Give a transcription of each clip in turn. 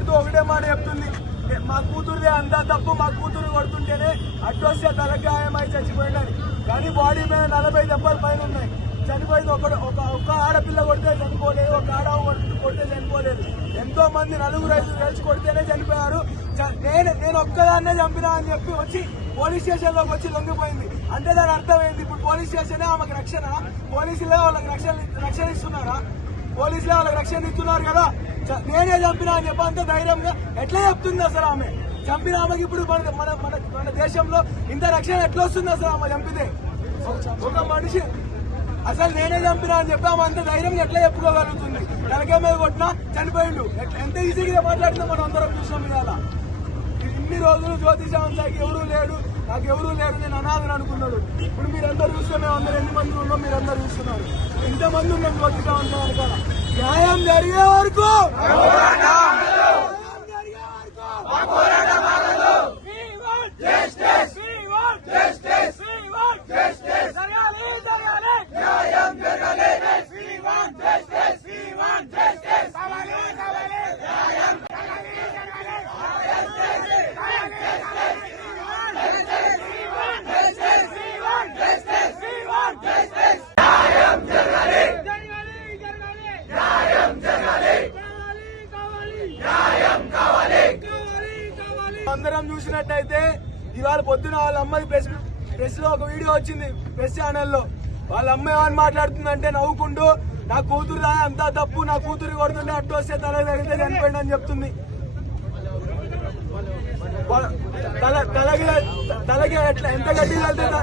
మాట్లాడుతూ ఒకటే మాట చెప్తుంది, మా కూతురుదే అంతా తప్పు, మా కూతురు కొడుతుంటేనే అడ్డొస్తే తలగాయమై చచ్చిపోయిందని. కానీ బాడీ మీద 40 దెబ్బల పైన ఉన్నాయి. చనిపోయింది ఒక ఆడపిల్ల కొడితే చనిపోలేదు, ఒక ఆడ కొడితే చనిపోలేదు. ఎంతో మంది 4-5 కలిసి కొడితేనే చనిపోయారు. నేను ఒక్కదాన్నే చంపినా అని చెప్పి వచ్చి పోలీస్ స్టేషన్ లోకి వచ్చి లొంగిపోయింది. అంటే దాని అర్థం ఏంటి? ఇప్పుడు పోలీస్ స్టేషనే ఆమెకు రక్షణ, పోలీసులే వాళ్ళకి రక్షణ ఇస్తున్నారా? పోలీసులే వాళ్ళకి రక్షణ ఇస్తున్నారు కదా. నేనే చంపినా అని చెప్పి అంత ధైర్యంగా ఎట్లా చెప్తుంది అసలు ఆమె? చంపిన ఆమెకి ఇప్పుడు మన దేశంలో ఇంత రక్షణ ఎట్లా వస్తుంది అసలు? ఆమె చంపితే ఒక మనిషి అసలు నేనే చంపినా అని చెప్పి ఆమె అంత ధైర్యంగా ఎట్లా చెప్పుకోగలుగుతుంది? తలకే మీద కొట్టినా చనిపోయిండు. ఎంత ఈజీగా మాట్లాడుతుందో మనం అందరం చూసాం ఇవాళ. ఇన్ని రోజులు జ్యోతిషం నాకు ఎవరూ లేడు, నేను అనాథని అనుకున్నాడు. ఇప్పుడు మీరందరూ చూస్తే మేమందరూ ఎన్ని మంది ఉన్నాం మీరందరూ చూస్తున్నారు. ఎంతమంది ఉన్నాం జ్యోతిషం అనుకోవాలి. న్యాయం జరిగే వరకు అందరం చూసినట్టయితే ఇవాళ పొద్దున వాళ్ళ అమ్మది ప్రెస్ లో ఒక వీడియో వచ్చింది, ప్రెస్ ఛానల్లో. వాళ్ళ అమ్మ ఏమని మాట్లాడుతుందంటే నవ్వుకుంటూ, నా కూతురు అంతా తప్పు, నా కూతురు కొడుతుంటే అట్టు వస్తే తల తగిలితే చనిపోయింది అని చెప్తుంది. తలకి ఎట్లా ఎంత గడ్డి వెళ్తుందా?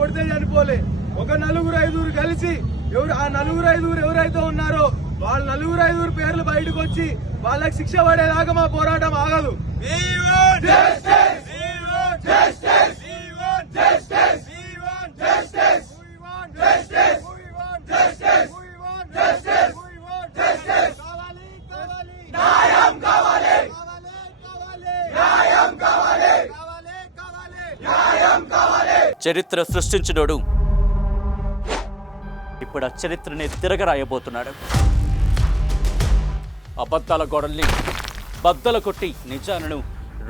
కొడితే చనిపోలే. ఒక 4-5 కలిసి ఆ 4-5 ఎవరైతే ఉన్నారో వాళ్ళ 4-5 పేర్లు బయటకు వచ్చి వాళ్ళకి శిక్ష పడేదాకా మా పోరాటం ఆగదు. చరిత్ర సృష్టించినోడు ఇప్పుడు ఆ చరిత్రని తిరగరాయబోతున్నాడు. అబద్ధాల గోడల్ని బద్దల కొట్టి నిజాలను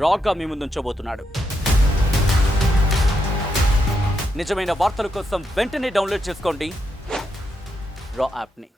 రాగా మీ ముందుంచబోతున్నాడు. నిజమైన వార్తల కోసం వెంటనే డౌన్లోడ్ చేసుకోండి రా యాప్ని.